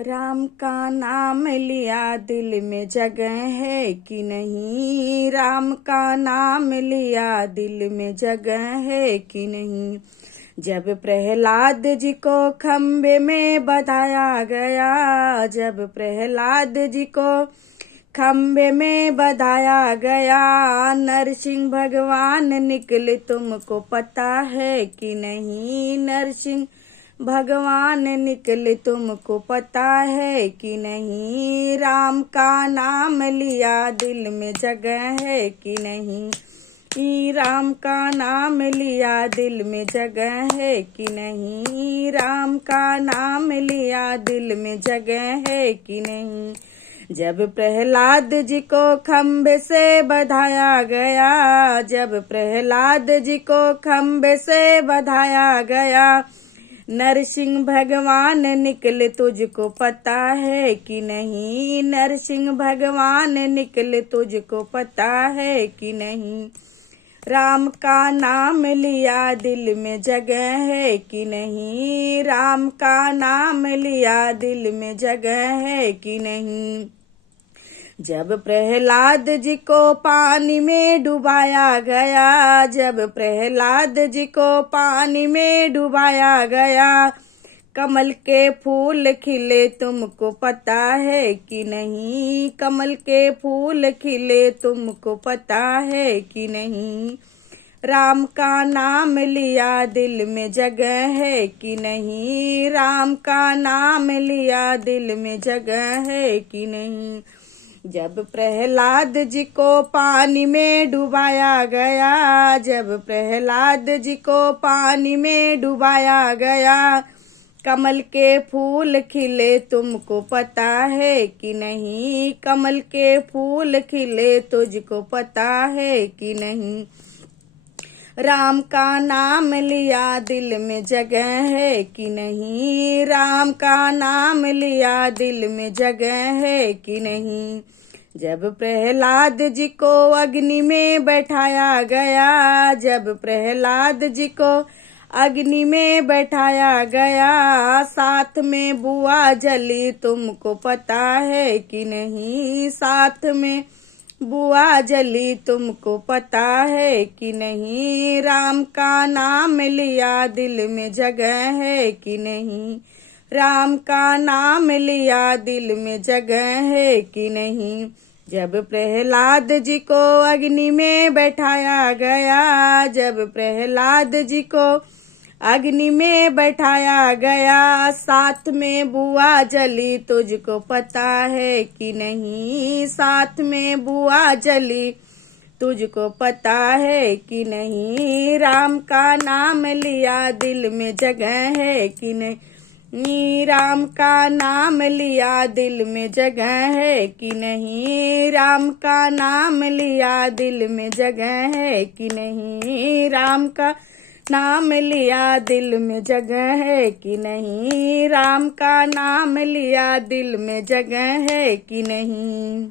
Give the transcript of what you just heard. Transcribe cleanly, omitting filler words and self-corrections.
राम का नाम लिया दिल में जगह है कि नहीं। राम का नाम लिया दिल में जगह है कि नहीं। जब प्रहलाद जी को खम्भे में बंधाया गया, जब प्रहलाद जी को खम्भे में बंधाया गया, नरसिंह भगवान निकले तुमको पता है कि नहीं। नरसिंह भगवान निकले तुमको पता है कि नहीं। राम का नाम लिया दिल में जगह है कि नहीं। राम का नाम लिया दिल में जगह है कि नहीं। राम का नाम लिया दिल में जगह है कि नहीं। जब प्रहलाद जी को खम्भे से बंधाया गया, जब प्रहलाद जी को खम्भे से बंधाया गया, नरसिंह भगवान निकले तुझको पता है कि नहीं। नरसिंह भगवान निकले तुझको पता है कि नहीं। राम का नाम लिया दिल में जगह है कि नहीं। राम का नाम लिया दिल में जगह है कि नहीं। जब प्रहलाद जी को पानी में डुबाया गया, जब प्रहलाद जी को पानी में डुबाया गया, कमल के फूल खिले तुमको पता है कि नहीं। कमल के फूल खिले तुमको पता है कि नहीं। राम का नाम लिया दिल में जगह है कि नहीं। राम का नाम लिया दिल में जगह है कि नहीं। जब प्रहलाद जी को पानी में डुबाया गया, जब प्रहलाद जी को पानी में डुबाया गया, कमल के फूल खिले तुमको पता है कि नहीं। कमल के फूल खिले तुझको पता है कि नहीं। राम का नाम लिया दिल में जगह है कि नहीं। राम का नाम लिया दिल में जगह है कि नहीं। जब प्रहलाद जी को अग्नि में बैठाया गया, जब प्रहलाद जी को अग्नि में बैठाया गया, साथ में बुआ जली तुमको पता है कि नहीं। साथ में बुआ जली तुमको पता है कि नहीं। राम का नाम लिया दिल में जगह है कि नहीं। राम का नाम लिया दिल में जगह है कि नहीं। जब प्रहलाद जी को अग्नि में बैठाया गया, जब प्रहलाद जी को अग्नि में बैठाया गया, साथ में बुआ जली तुझको पता है कि नहीं। साथ में बुआ जली तुझको पता है कि नहीं। राम का नाम लिया दिल में जगह है कि नहीं। राम का नाम लिया दिल में जगह है कि नहीं। राम का नाम लिया दिल में जगह है कि नहीं। राम का नाम लिया दिल में जगह है कि नहीं। राम का नाम लिया दिल में जगह है कि नहीं।